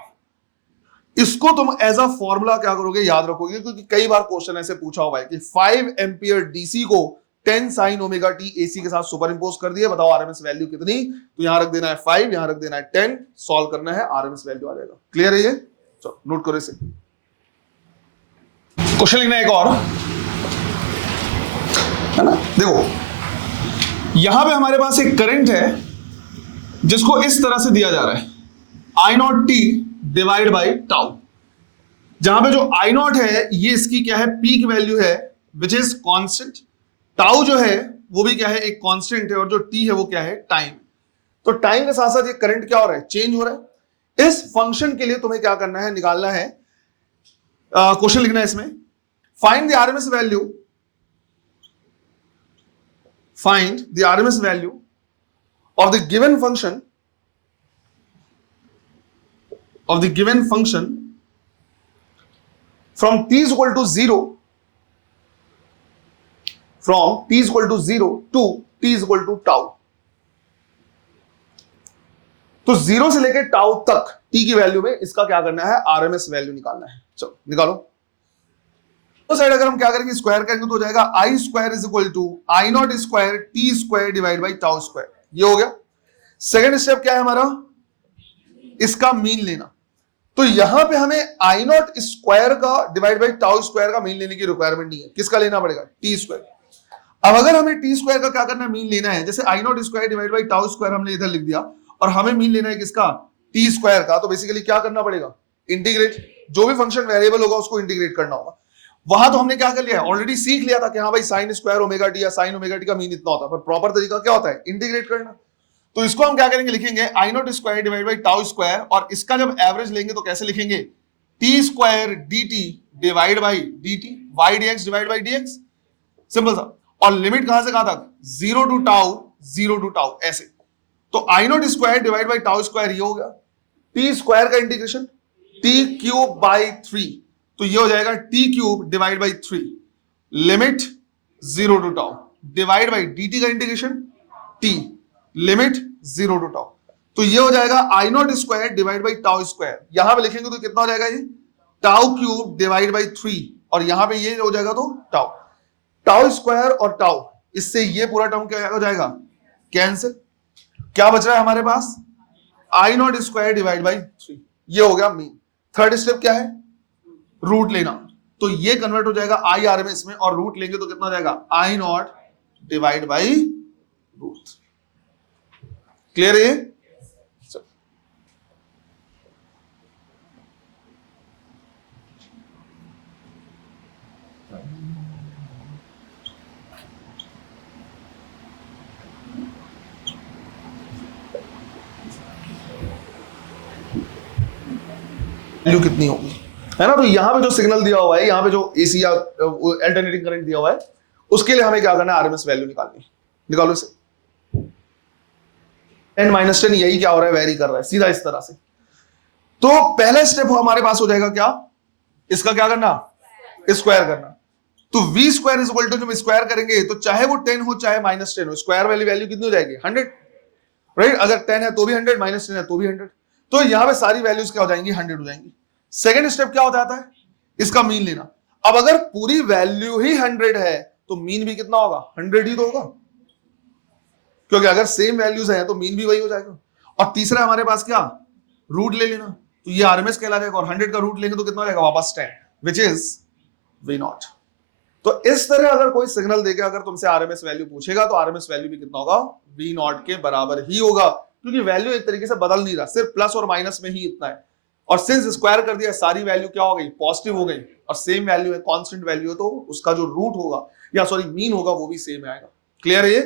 इसको तुम एज अ फॉर्मूला क्या करोगे, याद रखोगे, क्योंकि कई बार क्वेश्चन ऐसे पूछा हुआ है कि 5 एम्पियर डीसी को 10 साइन ओमेगा टी एसी के साथ सुपर इंपोज कर दिए, बताओ आरएमएस वैल्यू कितनी। तो यहां रख देना है 5, यहां रख देना है 10, सॉल्व करना है, आरएमएस वैल्यू आ जाएगा। क्लियर है ये, चलो नोट करो इसे। क्वेश्चन लिखना है एक और, है ना। देखो यहां पे हमारे पास एक करंट है जिसको इस तरह से दिया जा रहा है, I naught t divide by tau, जहां पे जो आई नॉट है ये इसकी क्या है, पीक वैल्यू है विच इज कांस्टेंट, टाउ जो है वो भी क्या है, एक कांस्टेंट है, और जो टी है वो क्या है, टाइम। तो टाइम के साथ साथ ये करंट क्या हो रहा है, चेंज हो रहा है। इस फंक्शन के लिए तुम्हें क्या करना है, निकालना है, क्वेश्चन लिखना है इसमें, find the RMS value, find the RMS value of the given function from t is equal to 0 to t is equal to tau। तो 0 से लेकर टाउ तक t की वैल्यू में इसका क्या करना है, आरएमएस वैल्यू निकालना है। चलो निकालो। तो साइड अगर हम क्या करेंगे, स्क्वायर करेंगे तो हो जाएगा I square is equal to I naught square t square divide by tau square, ये हो गया। सेकेंड स्टेप क्या है हमारा, इसका मीन लेना। तो यहां पे हमें आई नॉट स्क्वायर का डिवाइड बाई टाउ स्क्वायर का मीन लेने की रिक्वायरमेंट नहीं है, किसका लेना पड़ेगा, टी स्क्वायर। अब अगर हमें टी स्क्वायर का क्या करना है, मीन लेना है, जैसे I naught square divide by tau square हमने इधर लिख दिया, और हमें मीन लेना है किसका, टी स्क्वायर का। तो बेसिकली क्या करना पड़ेगा, इंटीग्रेट, जो भी फंक्शन वेरिएबल होगा उसको इंटीग्रेट करना होगा। वहां तो हमने क्या कर लिया, ऑलरेडी सीख लिया था कि हाँ भाई साइन स्क्वायर ओमेगा टी या साइन ओमेगा टी का मीन इतना होता है, पर प्रॉपर तरीका क्या होता है, इंटीग्रेट करना। तो इसको हम क्या करेंगे, लिखेंगे I naught square divide by tau square, और इसका जब एवरेज लेंगे तो कैसे लिखेंगे, t square d t divide by d t, y d x divide by d x, simple सा। और लिमिट कहां से कहां तक, 0 टू टाउ, 0 टू टाउ, ऐसे। तो I naught square divide by tau square ये हो गया, टी स्क्वायर का इंटीग्रेशन टी क्यूब बाई 3, तो ये हो जाएगा t cube divide by 3, limit 0 to tau divide by d t का integration t, limit 0 to tau, तो ये हो जाएगा I naught square divide by tau square. यहां पे लिखेंगे तो कितना हो जाएगा ये, टाउ क्यूब डिवाइड बाई 3, और यहां पे ये हो जाएगा तो टाउ, टाउ स्क्वायर और टाउ, इससे ये पूरा टर्म क्या हो जाएगा, कैंसिल। क्या बच रहा है हमारे पास, आई नॉट स्क्वायर डिवाइड बाई 3, ये हो गया मीन। थर्ड स्टेप क्या है, रूट लेना। तो ये कन्वर्ट हो जाएगा आई आरएमएस में, और रूट लेंगे तो कितना हो जाएगा, I naught divide by root. Clear है ये, वैल्यू कितनी होगी, है ना। तो यहां पे जो सिग्नल दिया हुआ है, यहां पे जो एसी या अल्टरनेटिंग करंट दिया हुआ है, उसके लिए हमें क्या करना है, आरएमएस वैल्यू निकालनी है। निकालो इसे। 10 माइनस 10 यही क्या हो रहा है, वेरी कर रहा है सीधा इस तरह से। तो पहला स्टेप हमारे पास हो जाएगा क्या, इसका क्या करना, स्क्वायर करना। तो v square is equal to, जब स्क्वायर करेंगे तो चाहे वो 10 हो चाहे माइनस 10 हो, स्क्वायर वाली वैल्यू कितनी हो जाएगी, 100, राइट। अगर 10 है तो भी 100, माइनस 10 है तो भी 100, तो यहां पे सारी वैल्यूज क्या हो जाएंगी, 100 हो जाएंगी। सेकेंड स्टेप क्या होता है, इसका मीन लेना। अब अगर पूरी वैल्यू ही 100 है तो मीन भी कितना होगा, 100 ही तो होगा, क्योंकि अगर सेम वैल्यूज हैं तो मीन भी वही हो जाएगा। और तीसरा हमारे पास क्या, रूट ले लेना, तो ये आरएमएस कहला जाएगा, और 100 का रूट लेंगे तो कितना हो जाएगा वापस 10, विच इज वी नॉट। तो इस तरह अगर कोई सिग्नल देके अगर तुमसे आरएमएस वैल्यू पूछेगा तो आरएमएस वैल्यू भी कितना होगा, वी नॉट के बराबर ही होगा, क्योंकि वैल्यू एक तरीके से बदल नहीं रहा, सिर्फ प्लस और माइनस में ही इतना है। और सिंस स्क्वायर कर दिया, सारी वैल्यू क्या हो गई, पॉजिटिव हो गई, और सेम वैल्यू है, कांस्टेंट वैल्यू है, तो उसका जो रूट होगा या सॉरी मीन होगा वो भी सेम आएगा। क्लियर है ये,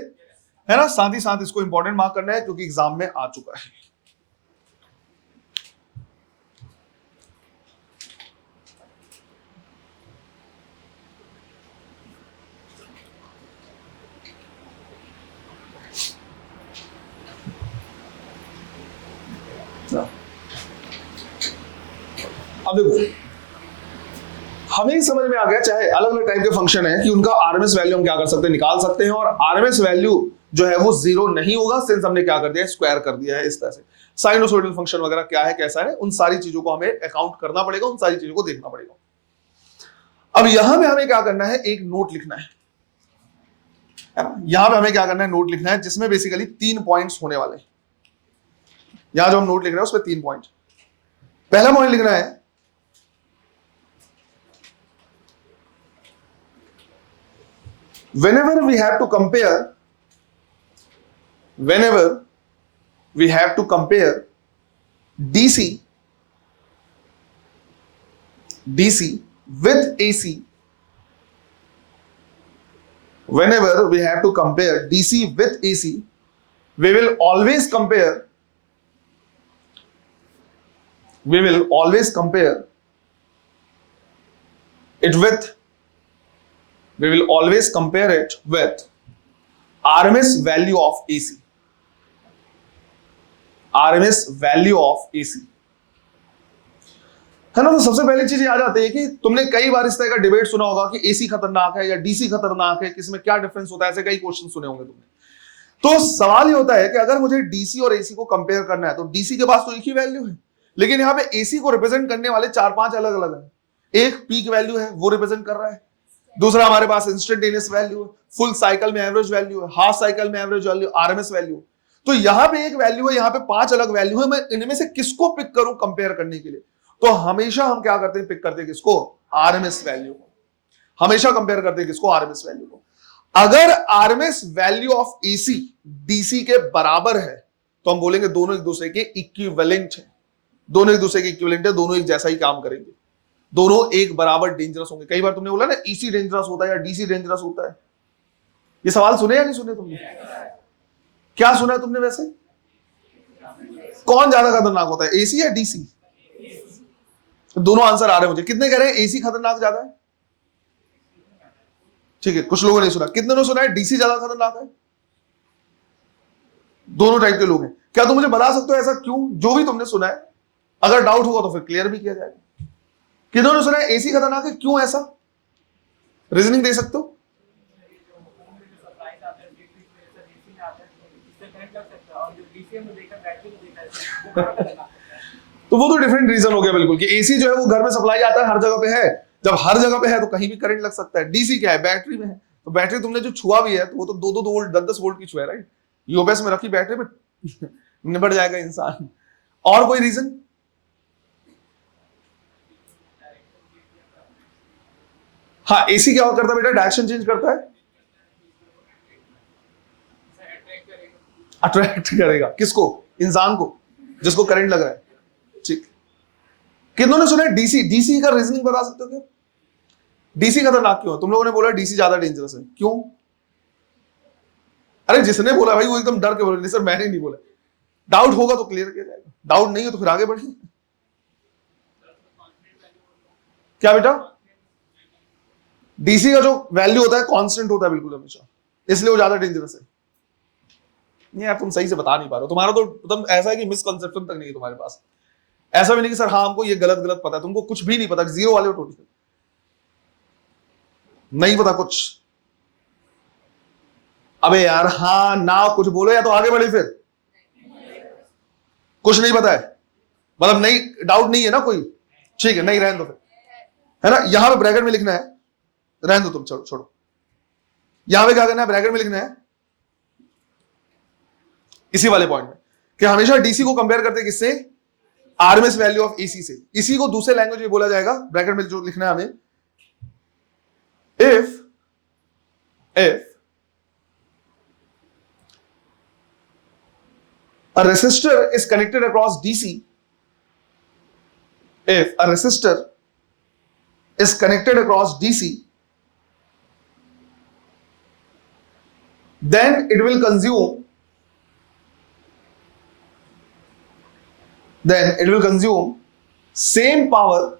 है ना। साथ ही साथ इसको इंपॉर्टेंट मार्क करना है क्योंकि एग्जाम में आ चुका है। अब देखो, हमें समझ में आ गया चाहे अलग अलग टाइप के फंक्शन है कि उनका आरएमएस वैल्यू हम क्या कर सकते हैं, निकाल सकते हैं, और आरएमएस वैल्यू जो है वो जीरो नहीं होगा सिंस हमने क्या कर दिया, स्क्वायर कर दिया है इस तरह से। साइनोसॉइडल फंक्शन वगैरह क्या है कैसा है, उन सारी चीजों को हमें अकाउंट करना पड़ेगा, उन सारी चीजों को देखना पड़ेगा। अब यहां पे हमें क्या करना है, एक नोट लिखना है ना, यहां पे हमें क्या करना है, नोट लिखना है जिसमें बेसिकली 3 पॉइंट्स होने वाले हैं। यहां जो हम नोट लिख रहे हैं उसमें 3 पॉइंट। पहला पॉइंट लिखना है whenever we have to compare DC with AC, whenever we have to compare DC with AC, we will always compare it with RMS value of AC. RMS value of AC है ना। तो सबसे पहली चीज आ जाती है कि तुमने कई बार इस तरह का डिबेट सुना होगा कि AC खतरनाक है या DC खतरनाक है, किसमें क्या डिफरेंस होता है, ऐसे कई क्वेश्चन सुने होंगे तुमने। तो सवाल ये होता है कि अगर मुझे DC और AC को कंपेयर करना है तो DC के पास तो एक ही वैल्यू है, लेकिन यहाँ पे AC को रिप्रेजेंट करने वाले 4-5 अलग अलग है। एक पीक वैल्यू है वो रिप्रेजेंट कर रहा है, दूसरा हमारे पास इंस्टेंटेनियस वैल्यू है, फुल साइकिल में एवरेज वैल्यू है, हाफ साइकिल में एवरेज वैल्यू, आरएमएस वैल्यू। तो यहां पे एक वैल्यू है, यहां पे 5 अलग वैल्यू है, मैं इनमें से किसको पिक करूं कंपेयर करने के लिए? तो हमेशा हम क्या करते हैं, पिक करते हैं किसको, आरएमएस वैल्यू को। हमेशा कंपेयर करते हैं किसको, आरएमएस वैल्यू को। अगर RMS value of AC DC के बराबर है तो हम बोलेंगे दोनों एक दूसरे के इक्विवेलेंट है, दोनों एक दूसरे के इक्विवेलेंट है, दोनों एक जैसा ही काम करेंगे, दोनों एक बराबर डेंजरस होंगे। कई बार तुमने बोला ना ईसी डेंजरस होता है या डीसी डेंजरस होता है, ये सवाल सुने या नहीं सुने तुमने? क्या सुना है तुमने वैसे? कौन ज्यादा खतरनाक होता है, एसी या डीसी? दोनों आंसर आ रहे हैं मुझे। कितने कह रहे हैं एसी खतरनाक ज्यादा है? ठीक है, कुछ लोगों ने सुना। कितने ने सुना है डीसी ज्यादा खतरनाक है? दोनों टाइप के लोग हैं। क्या तुम मुझे बता सकते हो ऐसा क्यों? जो भी तुमने सुना है, अगर डाउट होगा तो फिर क्लियर भी किया जाएगा। किन्होंने सुना है एसी खतरनाक है, क्यों ऐसा? रीजनिंग दे सकते हो? तो वो तो डिफरेंट रीजन हो गया बिल्कुल, कि एसी जो है वो घर में सप्लाई आता है, हर जगह पे है। जब हर जगह पे है तो कहीं भी करंट लग सकता है। डीसी क्या है, बैटरी में है, तो बैटरी तुमने जो छुआ भी है तो वो तो 2-2 वोल्ट 10-10 वोल्ट की छुआ है, राइट? यूपीएस में रखी बैटरी में निपट जाएगा इंसान। और कोई रीजन? हाँ, एसी क्या करता है बेटा, डायरेक्शन चेंज करता है, अट्रैक्ट करेगा किसको, इंसान को जिसको करंट लग रहा है। ठीक, किन्होंने सुना है डीसी? डीसी का रीजनिंग बता सकते हो क्या? डीसी खतरनाक क्यों है? तुम लोगों ने बोला डीसी ज्यादा डेंजरस है, क्यों? अरे जिसने बोला भाई वो एकदम डर के बोला, नहीं सर मैंने नहीं बोला। डाउट होगा तो क्लियर किया जाएगा, डाउट नहीं हो तो फिर आगे बढ़िए। क्या बेटा? डीसी का जो वैल्यू होता है कांस्टेंट होता है बिल्कुल हमेशा, इसलिए वो ज्यादा डेंजरस है। नहीं यार तुम सही से बता नहीं पा रहे हो, तुम्हारा तो एकदम ऐसा है कि मिसकंसेप्शन तक नहीं है तुम्हारे पास। ऐसा भी नहीं कि सर हाँ हमको ये गलत गलत पता है, तुमको कुछ भी नहीं पता, जीरो वाले हो टोटल, नहीं पता कुछ। अबे यार हाँ ना कुछ बोलो या तो आगे बढ़े, फिर कुछ नहीं पता है मतलब नहीं, डाउट नहीं है ना कोई, ठीक है नहीं रहने दो फिर, है ना। यहां पे ब्रैकेट में लिखना है, रहने दो तुम, छोड़ो छोड़ो। यहां पे क्या करना है, ब्रैकेट में लिखना है इसी वाले पॉइंट में कि हमेशा डीसी को कंपेयर करते हैं किससे, आरएमएस वैल्यू ऑफ एसी से। इसी को दूसरे लैंग्वेज में बोला जाएगा, ब्रैकेट में जो लिखना है हमें, if a resistor is connected across DC, if a resistor is connected across DC, then it will consume same power,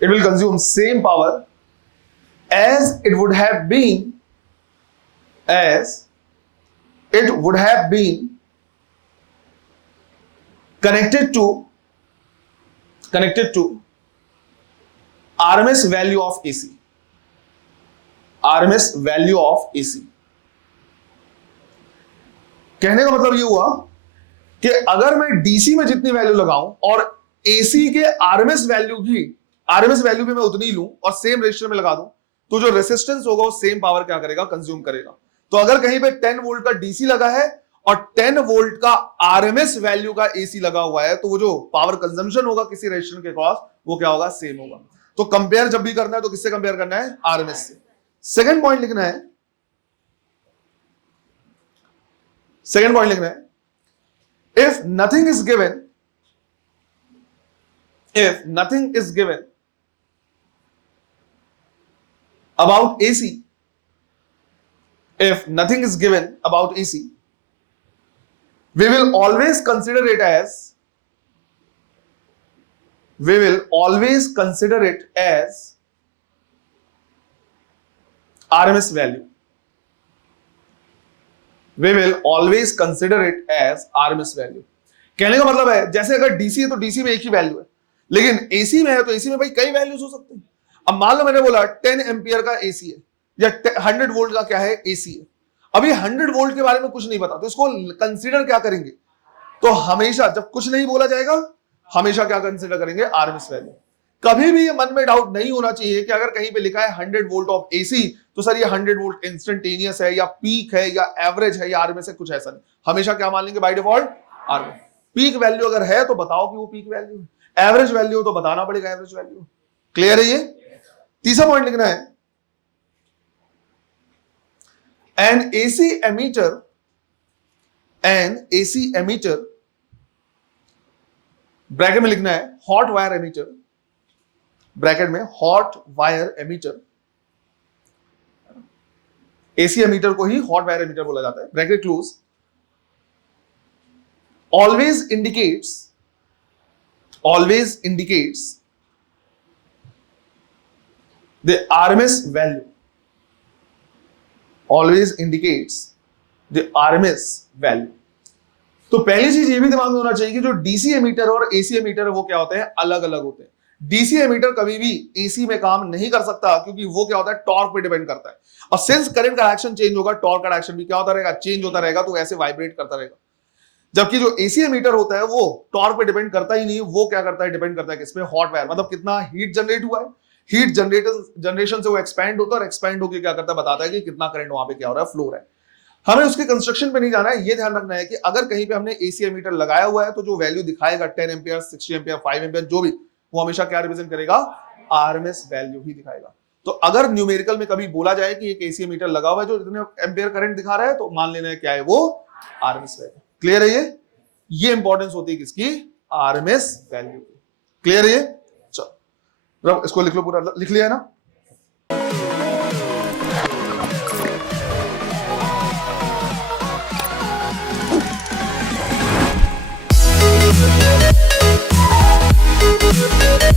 it will consume same power as it would have been connected to connected to RMS value of AC. RMS value of AC. कहने का मतलब ये हुआ कि अगर मैं DC में जितनी वैल्यू लगाऊं और AC के RMS वैल्यू भी मैं उतनी लूं और सेम रेशियो में लगा दूं, तो जो रेसिस्टेंस होगा वो सेम पावर क्या करेगा, कंज्यूम करेगा। तो अगर कहीं पे 10 वोल्ट का DC लगा है और 10 वोल्ट का RMS वैल्यू का AC लगा हुआ है, तो वो जो पावर कंजम्पशन होगा किसी रेजिस्टेंस के क्रॉस, वो क्या होगा, सेम होगा। तो कंपेयर जब भी करना है तो किससे कंपेयर करना है, RMS से। सेकंड पॉइंट लिखना है, if nothing is given about AC, we will always consider it as RMS value. We will always consider it as RMS value. कहने का मतलब है जैसे अगर DC है तो DC में एक ही वैल्यू है, लेकिन AC में है तो AC में भाई कई वैल्यूज हो सकते हैं। अब मान लो मैंने बोला 10 एम्पियर का AC है या 100 वोल्ट का क्या है, AC है। अभी 100 वोल्ट के बारे में कुछ नहीं पता, तो इसको कंसीडर क्या करेंगे, तो हमेशा जब कुछ नहीं बोला जाएगा हमेशा क्या कंसीडर करेंगे, RMS वैल्यू। कभी भी ये मन में डाउट नहीं होना चाहिए कि अगर कहीं पे लिखा है 100 वोल्ट ऑफ AC, तो सर ये 100 वोल्ट इंस्टेंटेनियस है या पीक है या एवरेज है या RMS है, कुछ ऐसा नहीं। हमेशा क्या मान लेंगे by default, RMS। Peak value अगर है तो बताओ कि वो पीक वैल्यू है, एवरेज वैल्यू तो बताना पड़ेगा एवरेज वैल्यू। क्लियर है ये। तीसरा पॉइंट लिखना है, an AC emitter, ब्रैकेट में लिखना है हॉट वायर एमीटर, ब्रैकेट में hot wire ammeter. AC ammeter को ही हॉट वायर एमीटर बोला जाता है, bracket close. always indicates the RMS value, always indicates the RMS value। तो पहली चीज ये भी दिमाग में होना चाहिए कि जो DC एमीटर और AC एमीटर है वो क्या होते हैं, अलग अलग होते हैं। DC एमीटर कभी भी AC में काम नहीं कर सकता, क्योंकि वो क्या होता है, टॉर्क पे डिपेंड करता है। और सिंस करंट का डायरेक्शन चेंज होगा, टॉर्क का डायरेक्शन भी क्या होता रहेगा, चेंज होता रहेगा, तो ऐसे वाइब्रेट करता रहेगा। जबकि जो AC एमीटर होता है वो टॉर्क पे डिपेंड करता ही नहीं, वो क्या करता है, डिपेंड करता है किसपे, हॉट वायर, मतलब कितना हीट जनरेट हुआ है, हीट जनरेशन से वो एक्सपैंड होता है और एक्सपैंड होकर क्या करता है, बताता है कि कितना करंट वहां पे क्या हो रहा है, फ्लो रहा है। हमें उसके कंस्ट्रक्शन पे नहीं जाना है, ये ध्यान रखना है कि अगर कहीं पे हमने AC एमीटर लगाया हुआ है तो जो वैल्यू दिखाएगा 10 एम्पियर, 60 एम्पियर, 5 एम्पियर, जो भी, वो हमेशा क्या रिप्रेजेंट करेगा, RMS वैल्यू ही दिखाएगा। तो अगर न्यूमेरिकल में कभी बोला जाए कि एक AC एमीटर लगा हुआ है जो इतने एम्पियर करंट दिखा रहा है, तो मान लेना है क्या है वो, RMS वैल्यू। क्लियर है ये इंपॉर्टेंस होती है किसकी, RMS वैल्यू। क्लियर है ये। चलो इसको लिख लो, पूरा लिख लिया है ना। We'll be right back.